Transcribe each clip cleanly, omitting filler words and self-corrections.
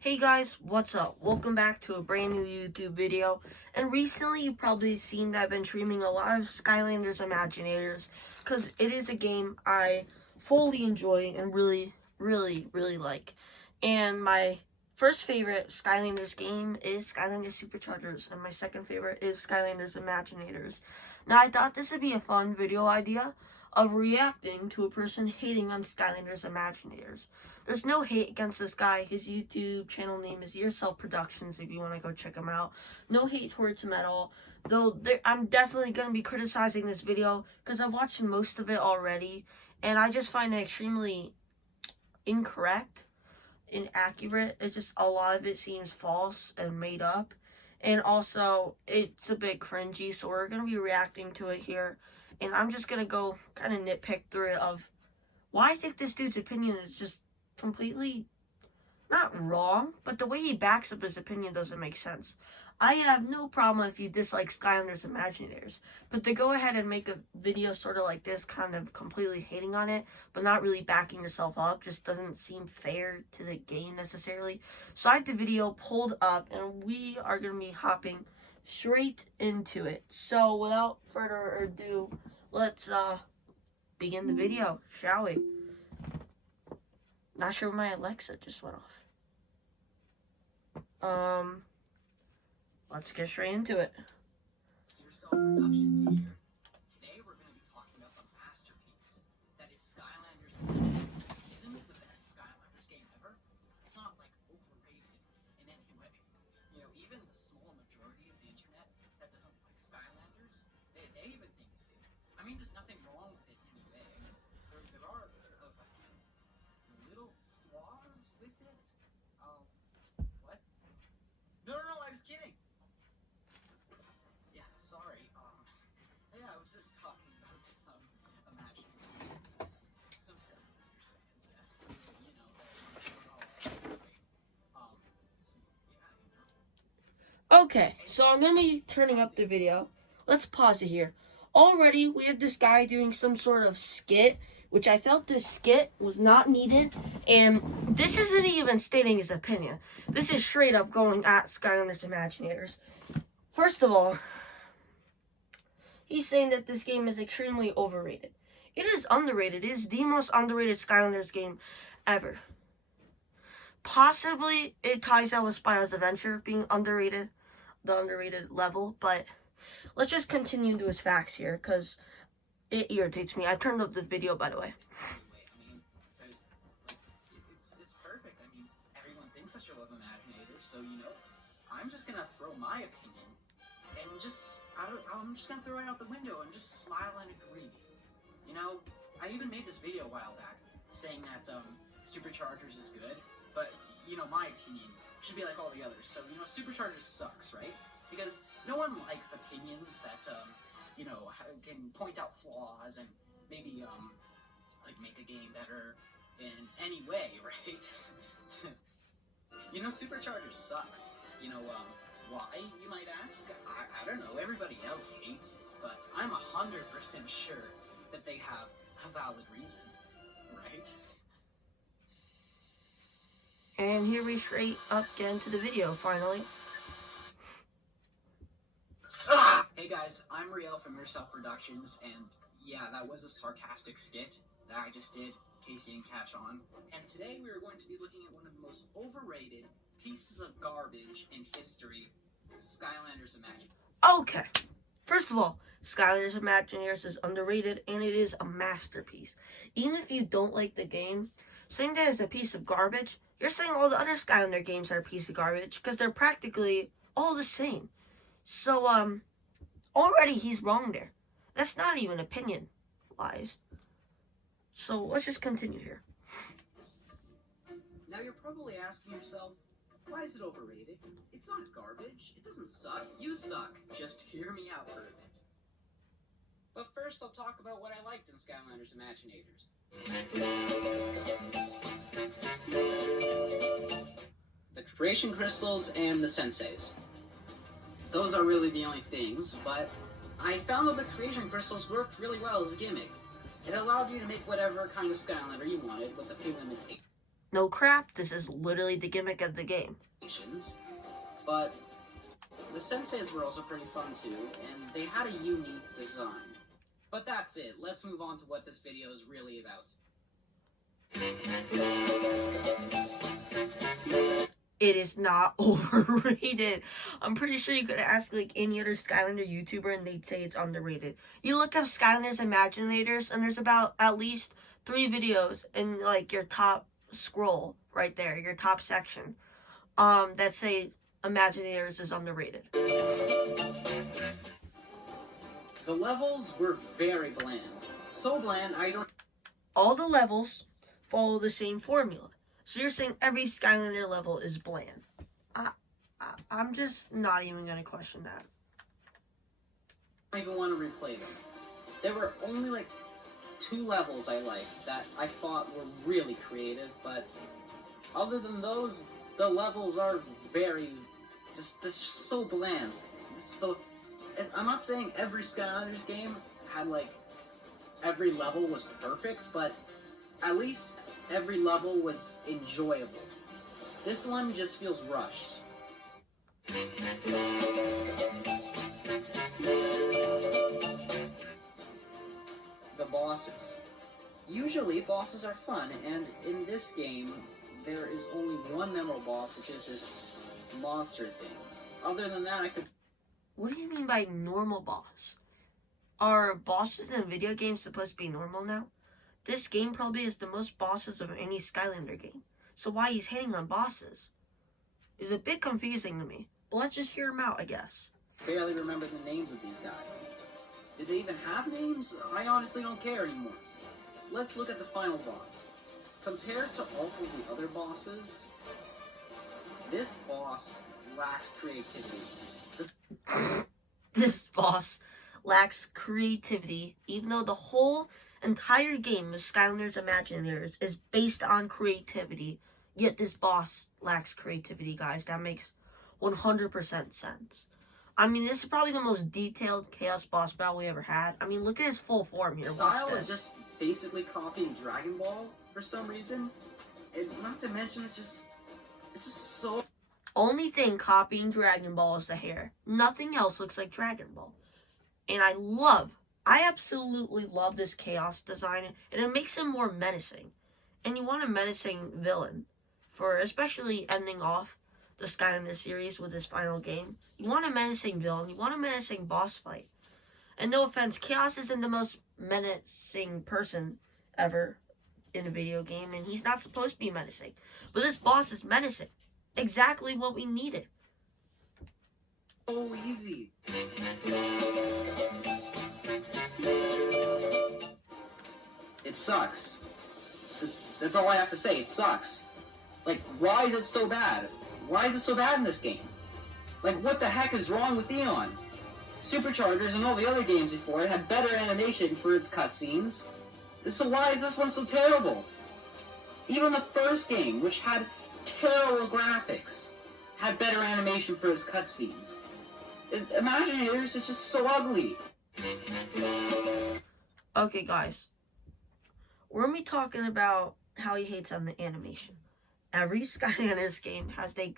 Hey guys, what's up? Welcome back to a brand new YouTube video. And recently you've probably seen that I've been streaming a lot of Skylanders Imaginators because it is a game I fully enjoy and really like. And my first favorite Skylanders game is Skylanders Superchargers, and my second favorite is Skylanders Imaginators. Now I thought this would be a fun video idea of reacting to a person hating on Skylanders Imaginators. There's no hate against this guy. His YouTube channel name is Yourself Productions if you want to go check him out. No hate towards him at all. Though I'm definitely going to be criticizing this video because I've watched most of it already. And I just find it extremely incorrect, inaccurate. It just, a lot of it seems false and made up. And also, it's a bit cringy. So we're going to be reacting to it here. And I'm just going to go kind of nitpick through it of why I think this dude's opinion is just completely not wrong, but the way he backs up his opinion doesn't make sense. I have no problem if you dislike Skylanders Imaginators, but to go ahead and make a video sort of like this, kind of completely hating on it, but not really backing yourself up, just doesn't seem fair to the game necessarily. So I have the video pulled up, and we are going to be hopping straight into it. So without further ado, let's begin the video, shall we? Not sure my Alexa just went off. Let's get straight into it. Yourself Productions here. Today we're going to be talking about the masterpiece that is Skylanders. Isn't it the best Skylanders game ever? It's not like overrated in any way. You know, even the small majority of the internet that doesn't like Skylanders, they even think it's good. I mean, there's nothing wrong with it anyway. I mean, there are a few little flaws with it. What? No, I was kidding. Yeah, sorry. Yeah, I was just talking about Imaginators. Some Skylanders fans, you know, they're all great. Okay, so I'm going to be turning up the video. Let's pause it here. Already, we have this guy doing some sort of skit, which I felt this skit was not needed, and this isn't even stating his opinion. This is straight up going at Skylanders Imaginators. First of all, he's saying that this game is extremely overrated. It is underrated. It is the most underrated Skylanders game ever. Possibly, it ties out with Spyro's Adventure being underrated, the underrated level, but let's just continue into his facts here, because it irritates me. I turned up the video, by the way. It's perfect. I mean, everyone thinks I should love Imaginators, so, you know, I'm just gonna throw my opinion, and I'm just gonna throw it out the window and just smile and agree. You know, I even made this video a while back, saying that, Superchargers is good, but, you know, my opinion should be like all the others. So, you know, Superchargers sucks, right? Because no one likes opinions that, you know, can point out flaws and maybe, like, make a game better in any way, right? You know, Superchargers sucks. You know, why, you might ask? I don't know, everybody else hates it, but I'm 100% sure that they have a valid reason, right? And here we straight up get into the video, finally. Hey guys, I'm Riel from Yourself Productions, and yeah, that was a sarcastic skit that I just did, in case you didn't catch on. And today we are going to be looking at one of the most overrated pieces of garbage in history, Skylanders Imaginators. Okay, first of all, Skylanders Imagineers is underrated, and it is a masterpiece. Even if you don't like the game, saying that it's a piece of garbage, you're saying all the other Skylander games are a piece of garbage, because they're practically all the same. So, already he's wrong there. That's not even opinion-wise. So, let's just continue here. Now you're probably asking yourself, why is it overrated? It's not garbage. It doesn't suck. You suck. Just hear me out for a bit. But first, I'll talk about what I liked in Skylanders Imaginators. The creation crystals and the senseis. Those are really the only things, but I found that the creation crystals worked really well as a gimmick. It allowed you to make whatever kind of Skylander you wanted with a few limitations. No crap, this is literally the gimmick of the game. But the senseis were also pretty fun too, and they had a unique design. But that's it. Let's move on to what this video is really about. It is not overrated. I'm pretty sure you could ask like any other Skylander YouTuber and they'd say it's underrated. You look up Skylanders Imaginators and there's about at least 3 videos in like your top scroll right there, your top section, that say Imaginators is underrated. The levels were very bland. So bland, All the levels follow the same formula. So you're saying every Skylander level is bland. I'm just not even going to question that. I don't even want to replay them. There were only like 2 levels I liked that I thought were really creative, but other than those, the levels are very, just so bland. I'm not saying every Skylanders game had like, every level was perfect, but at least every level was enjoyable. This one just feels rushed. The bosses. Usually, bosses are fun, and in this game, there is only one memorable boss, which is this monster thing. Other than that, What do you mean by normal boss? Are bosses in video games supposed to be normal now? This game probably has the most bosses of any Skylander game. So why he's hitting on bosses is a bit confusing to me. But let's just hear him out, I guess. Barely remember the names of these guys. Did they even have names? I honestly don't care anymore. Let's look at the final boss. Compared to all of the other bosses, this boss lacks creativity. This boss lacks creativity, even though the whole entire game of Skylanders Imaginators is based on creativity. Yet this boss lacks creativity, guys. That makes 100% sense. I mean, this is probably the most detailed Chaos boss battle we ever had. I mean, look at his full form here. Style is just basically copying Dragon Ball for some reason. And not to mention, it's just so... Only thing copying Dragon Ball is the hair. Nothing else looks like Dragon Ball. And I absolutely love this Chaos design, and it makes him more menacing. And you want a menacing villain, for especially ending off the Skylanders series with his final game. You want a menacing villain, you want a menacing boss fight. And no offense, Chaos isn't the most menacing person ever in a video game, and he's not supposed to be menacing. But this boss is menacing. Exactly what we needed. So easy. It sucks. That's all I have to say. It sucks. Like, why is it so bad? Why is it so bad in this game? Like, what the heck is wrong with Eon? Superchargers and all the other games before it had better animation for its cutscenes. So why is this one so terrible? Even the first game, which had terrible graphics, had better animation for its cutscenes. Imaginators is just so ugly. Okay, guys. We're going to be talking about how he hates on the animation. Every Skylanders game has the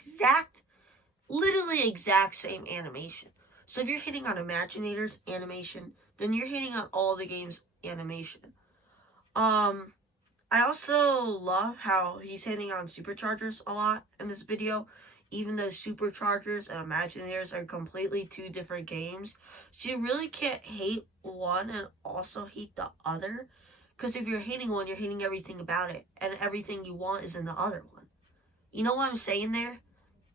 literally exact same animation. So if you're hitting on Imaginators animation, then you're hitting on all the game's animation. I also love how he's hitting on Superchargers a lot in this video, even though Superchargers and Imaginators are completely 2 different games. So you really can't hate one and also hate the other, because if you're hating one, you're hating everything about it, and everything you want is in the other one. You know what I'm saying there?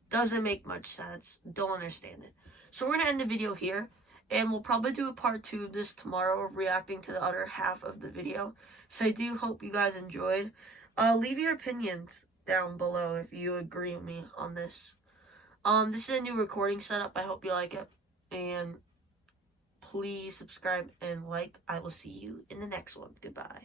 Doesn't make much sense. Don't understand it. So we're going to end the video here, and we'll probably do a part 2 of this tomorrow of reacting to the other half of the video. So I do hope you guys enjoyed. Leave your opinions down below if you agree with me on this. This is a new recording setup. I hope you like it. And please subscribe and like. I will see you in the next one. Goodbye.